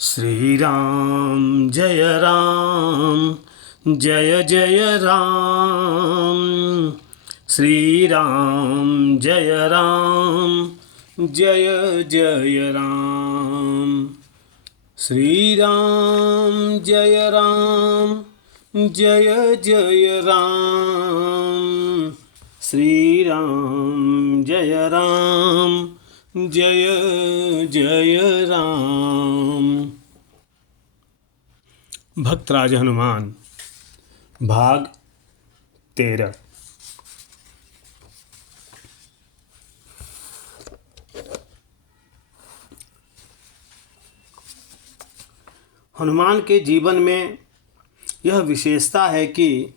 श्री राम जय जय राम। श्री राम जय जय राम। श्री राम जय जय राम। श्री राम जय जय राम। भक्तराज हनुमान भाग 13। हनुमान के जीवन में यह विशेषता है कि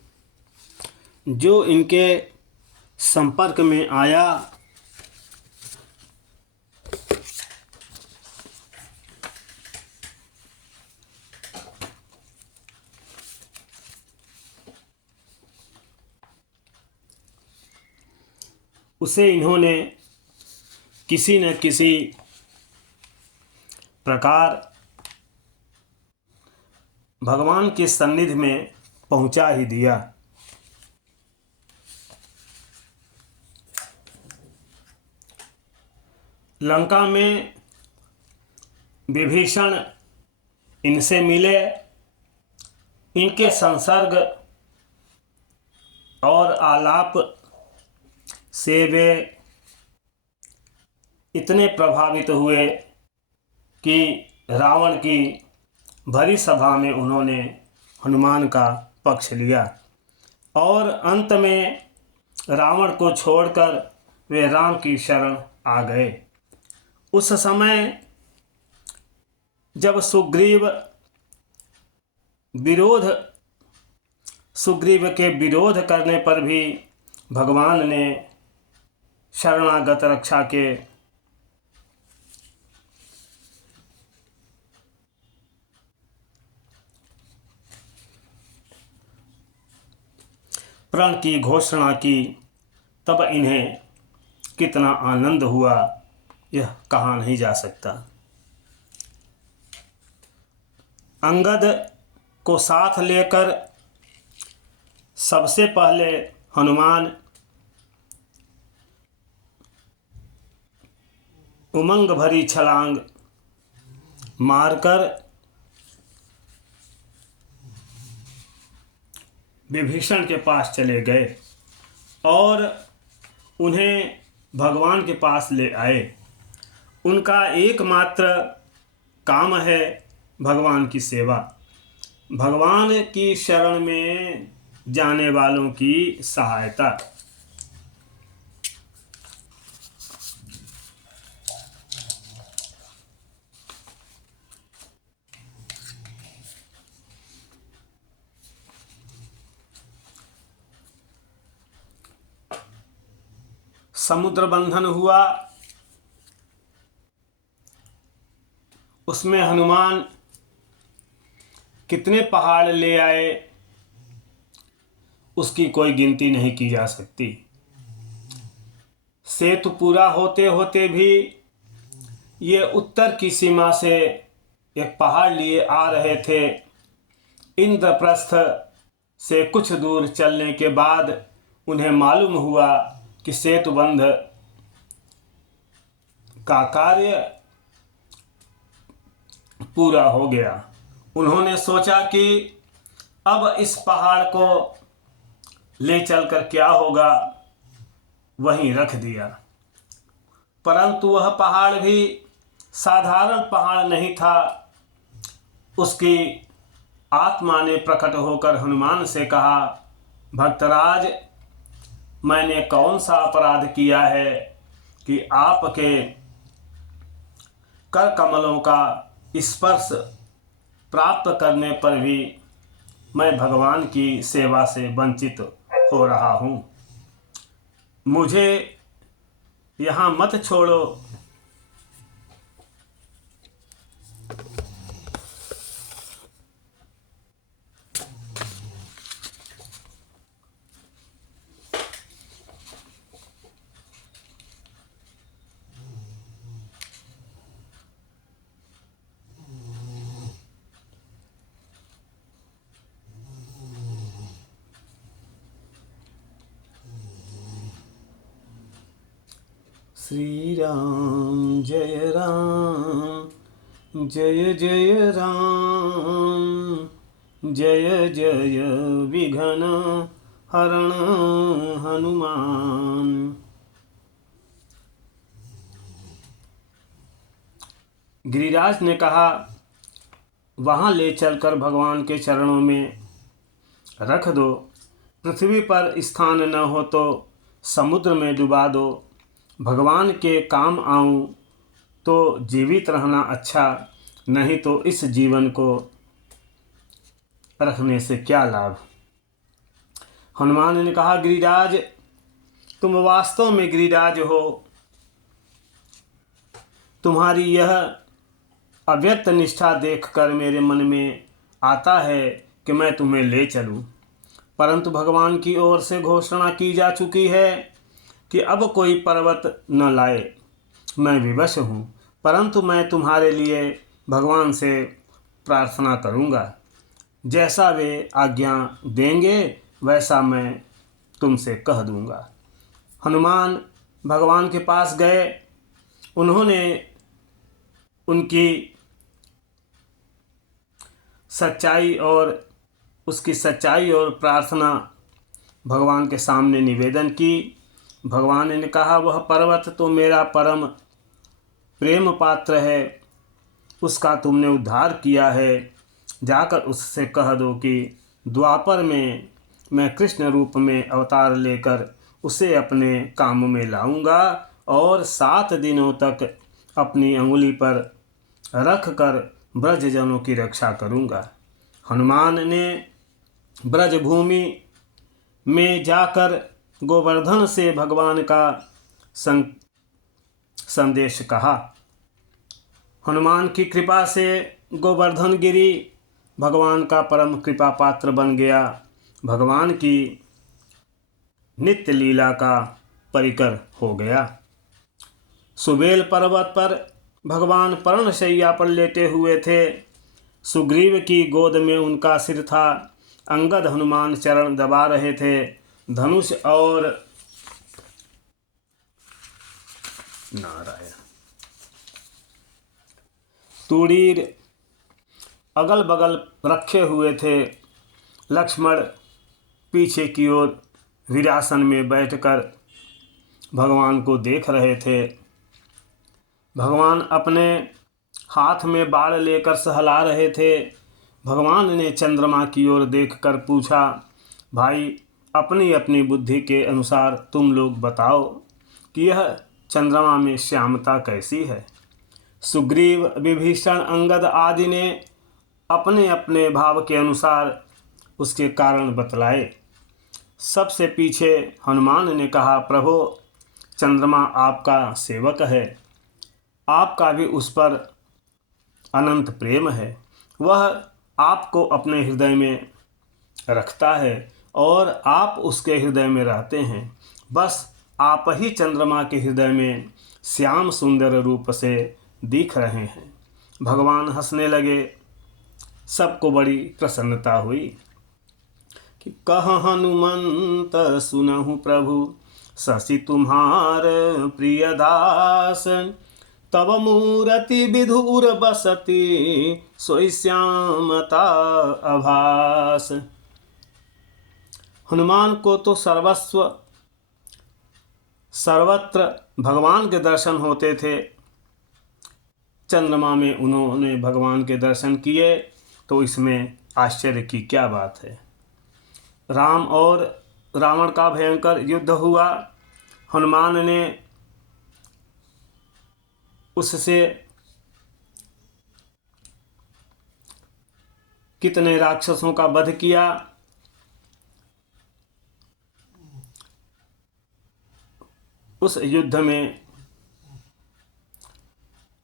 जो इनके संपर्क में आया उसे इन्होंने किसी न किसी प्रकार भगवान के सन्निधि में पहुंचा ही दिया। लंका में विभीषण इनसे मिले, इनके संसर्ग और आलाप से वे इतने प्रभावित हुए कि रावण की भरी सभा में उन्होंने हनुमान का पक्ष लिया और अंत में रावण को छोड़कर वे राम की शरण आ गए। उस समय जब सुग्रीव के विरोध करने पर भी भगवान ने शरणागत रक्षा के प्रण की घोषणा की, तब इन्हें कितना आनंद हुआ यह कहा नहीं जा सकता। अंगद को साथ लेकर सबसे पहले हनुमान उमंग भरी छलांग मारकर विभीषण के पास चले गए और उन्हें भगवान के पास ले आए। उनका एकमात्र काम है भगवान की सेवा, भगवान की शरण में जाने वालों की सहायता। समुद्र बंधन हुआ, उसमें हनुमान कितने पहाड़ ले आए उसकी कोई गिनती नहीं की जा सकती। सेतु पूरा होते होते भी ये उत्तर की सीमा से एक पहाड़ लिए आ रहे थे। इंद्रप्रस्थ से कुछ दूर चलने के बाद उन्हें मालूम हुआ कि सेतुबंध का कार्य पूरा हो गया। उन्होंने सोचा कि अब इस पहाड़ को ले चलकर क्या होगा, वहीं रख दिया। परंतु वह पहाड़ भी साधारण पहाड़ नहीं था। उसकी आत्मा ने प्रकट होकर हनुमान से कहा, भक्तराज, मैंने कौन सा अपराध किया है कि आपके कर कमलों का स्पर्श प्राप्त करने पर भी मैं भगवान की सेवा से वंचित हो रहा हूँ। मुझे यहाँ मत छोड़ो। श्री राम जय जय राम जय जय विघ्न हरण हनुमान। गिरिराज ने कहा, वहाँ ले चलकर भगवान के चरणों में रख दो। पृथ्वी पर स्थान न हो तो समुद्र में डुबा दो। भगवान के काम आऊं तो जीवित रहना अच्छा, नहीं तो इस जीवन को रखने से क्या लाभ। हनुमान ने कहा, गिरिराज तुम वास्तव में गिरिराज हो। तुम्हारी यह अव्यक्त निष्ठा देखकर मेरे मन में आता है कि मैं तुम्हें ले चलूं, परंतु भगवान की ओर से घोषणा की जा चुकी है कि अब कोई पर्वत न लाए। मैं विवश हूँ, परंतु मैं तुम्हारे लिए भगवान से प्रार्थना करूँगा। जैसा वे आज्ञा देंगे वैसा मैं तुमसे कह दूँगा। हनुमान भगवान के पास गए। उन्होंने उनकी सच्चाई और प्रार्थना भगवान के सामने निवेदन की। भगवान ने कहा, वह पर्वत तो मेरा परम प्रेम पात्र है, उसका तुमने उद्धार किया है। जाकर उससे कह दो कि द्वापर में मैं कृष्ण रूप में अवतार लेकर उसे अपने काम में लाऊंगा और 7 दिनों तक अपनी अंगुली पर रख कर ब्रजजनों की रक्षा करूंगा। हनुमान ने ब्रजभूमि में जाकर गोवर्धन से भगवान का संदेश कहा। हनुमान की कृपा से गोवर्धन गिरी भगवान का परम कृपा पात्र बन गया। भगवान की नित्य लीला का परिकर हो गया। सुबेल पर्वत पर भगवान पर्णशैया पर लेटे हुए थे। सुग्रीव की गोद में उनका सिर था। अंगद हनुमान चरण दबा रहे थे। धनुष और नारायण तूड़ीर अगल बगल रखे हुए थे। लक्ष्मण पीछे की ओर वीरासन में बैठकर भगवान को देख रहे थे। भगवान अपने हाथ में बाण लेकर सहला रहे थे। भगवान ने चंद्रमा की ओर देखकर पूछा, भाई अपनी अपनी बुद्धि के अनुसार तुम लोग बताओ कि यह चंद्रमा में श्यामता कैसी है। सुग्रीव, विभीषण, अंगद आदि ने अपने अपने भाव के अनुसार उसके कारण बतलाए। सबसे पीछे हनुमान ने कहा, प्रभो चंद्रमा आपका सेवक है, आपका भी उस पर अनंत प्रेम है। वह आपको अपने हृदय में रखता है और आप उसके हृदय में रहते हैं। बस आप ही चंद्रमा के हृदय में श्याम सुंदर रूप से दिख रहे हैं। भगवान हंसने लगे। सबको बड़ी प्रसन्नता हुई कि कह हनुमंत सुनहु प्रभु शशि तुम्हार प्रिय दास। तब मूरति विधुर बसती सोई श्यामता आभास। हनुमान को तो सर्वत्र भगवान के दर्शन होते थे। चंद्रमा में उन्होंने भगवान के दर्शन किए तो इसमें आश्चर्य की क्या बात है। राम और रावण का भयंकर युद्ध हुआ। हनुमान ने उससे कितने राक्षसों का वध किया। उस युद्ध में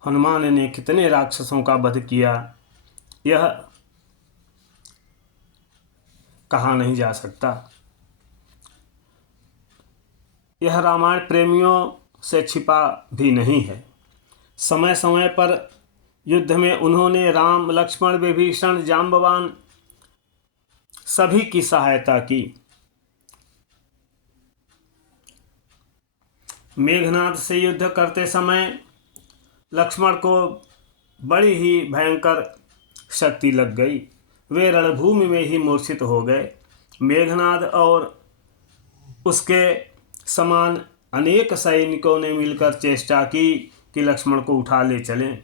हनुमान ने कितने राक्षसों का वध किया, यह कहा नहीं जा सकता। यह रामायण प्रेमियों से छिपा भी नहीं है। समय समय पर युद्ध में उन्होंने राम, लक्ष्मण, विभीषण, जाम्बवान सभी की सहायता की। मेघनाद से युद्ध करते समय लक्ष्मण को बड़ी ही भयंकर शक्ति लग गई। वे रणभूमि में ही मूर्छित हो गए। मेघनाद और उसके समान अनेक सैनिकों ने मिलकर चेष्टा की कि लक्ष्मण को उठा ले चलें,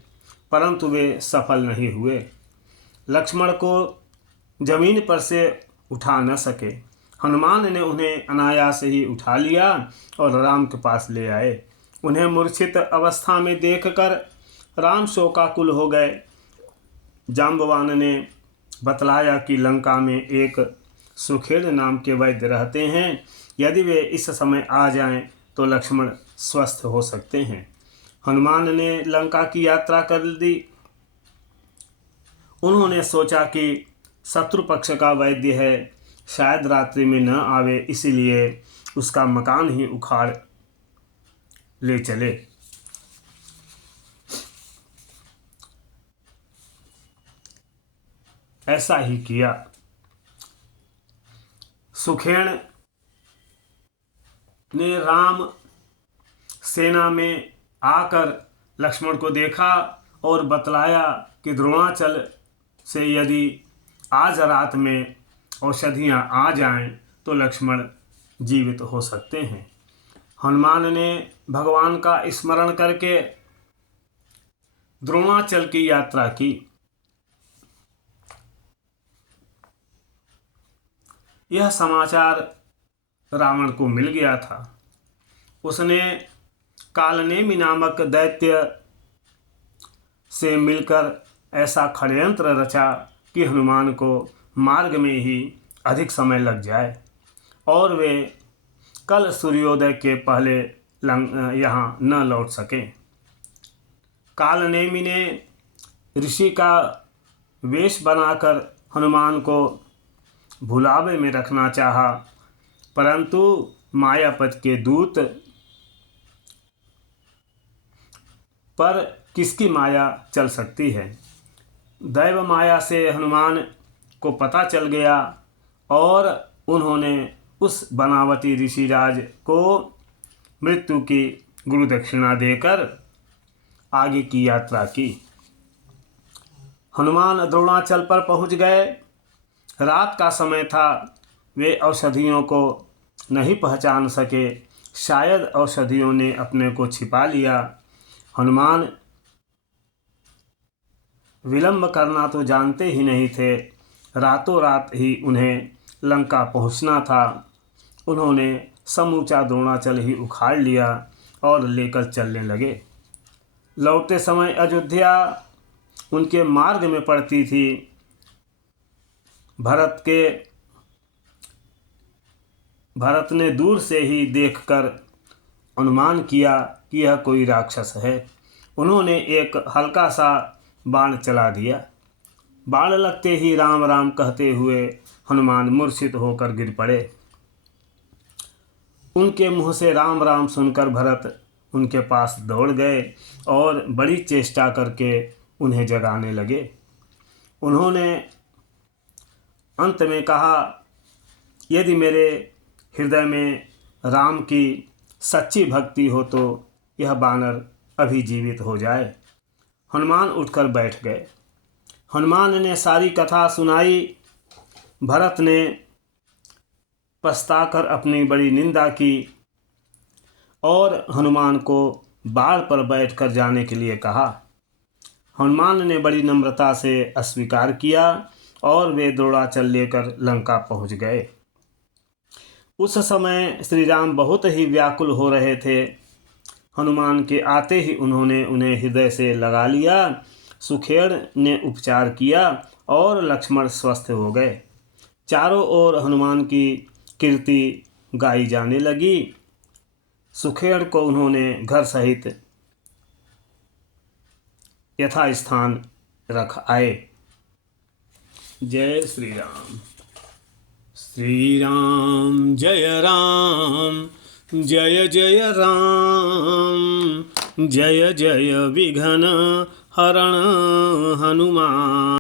परंतु वे सफल नहीं हुए। लक्ष्मण को जमीन पर से उठा न सके। हनुमान ने उन्हें अनायास ही उठा लिया और राम के पास ले आए। उन्हें मूर्छित अवस्था में देखकर राम शोकाकुल हो गए। जाम्बवान ने बतलाया कि लंका में एक सुखेड़ नाम के वैद्य रहते हैं। यदि वे इस समय आ जाएं तो लक्ष्मण स्वस्थ हो सकते हैं। हनुमान ने लंका की यात्रा कर दी। उन्होंने सोचा कि शत्रु पक्ष का वैद्य है, शायद रात्रि में न आवे, इसीलिए उसका मकान ही उखाड़ ले चले। ऐसा ही किया। सुखेड़ ने राम सेना में आकर लक्ष्मण को देखा और बतलाया कि द्रोणाचल से यदि आज रात में औषधियाँ आ जाएं तो लक्ष्मण जीवित हो सकते हैं। हनुमान ने भगवान का स्मरण करके द्रोणाचल की यात्रा की। यह समाचार रावण को मिल गया था। उसने कालनेमि नामक दैत्य से मिलकर ऐसा षड्यंत्र रचा कि हनुमान को मार्ग में ही अधिक समय लग जाए और वे कल सूर्योदय के पहले यहाँ न लौट सकें। कालनेमि ने ऋषि का वेश बनाकर हनुमान को भुलावे में रखना चाहा, परंतु मायापत के दूत पर किसकी माया चल सकती है। दैव माया से हनुमान को पता चल गया और उन्होंने उस बनावटी ऋषिराज को मृत्यु की गुरु दक्षिणा देकर आगे की यात्रा की। हनुमान द्रोणाचल पर पहुंच गए। रात का समय था। वे औषधियों को नहीं पहचान सके। शायद औषधियों ने अपने को छिपा लिया। हनुमान विलंब करना तो जानते ही नहीं थे। रातों रात ही उन्हें लंका पहुंचना था। उन्होंने समूचा द्रोणाचल ही उखाड़ लिया और लेकर चलने लगे। लौटते समय अयोध्या उनके मार्ग में पड़ती थी। भरत ने दूर से ही देखकर अनुमान किया कि यह कोई राक्षस है। उन्होंने एक हल्का सा बाण चला दिया। बाण लगते ही राम राम कहते हुए हनुमान मूर्छित होकर गिर पड़े। उनके मुंह से राम राम सुनकर भरत उनके पास दौड़ गए और बड़ी चेष्टा करके उन्हें जगाने लगे। उन्होंने अंत में कहा, यदि मेरे हृदय में राम की सच्ची भक्ति हो तो यह बानर अभी जीवित हो जाए। हनुमान उठकर बैठ गए। हनुमान ने सारी कथा सुनाई। भरत ने पछताकर अपनी बड़ी निंदा की और हनुमान को बाड़ पर बैठकर जाने के लिए कहा। हनुमान ने बड़ी नम्रता से अस्वीकार किया और वे द्रोणाचल लेकर लंका पहुंच गए। उस समय श्री राम बहुत ही व्याकुल हो रहे थे। हनुमान के आते ही उन्होंने उन्हें हृदय से लगा लिया। सुखेड़ ने उपचार किया और लक्ष्मण स्वस्थ हो गए। चारों ओर हनुमान की कीर्ति गाई जाने लगी। सुखेड़ को उन्होंने घर सहित यथास्थान रख आए। जय श्री राम। श्री राम जय राम, जय जय राम, जय जय विघ्न हरण हनुमान।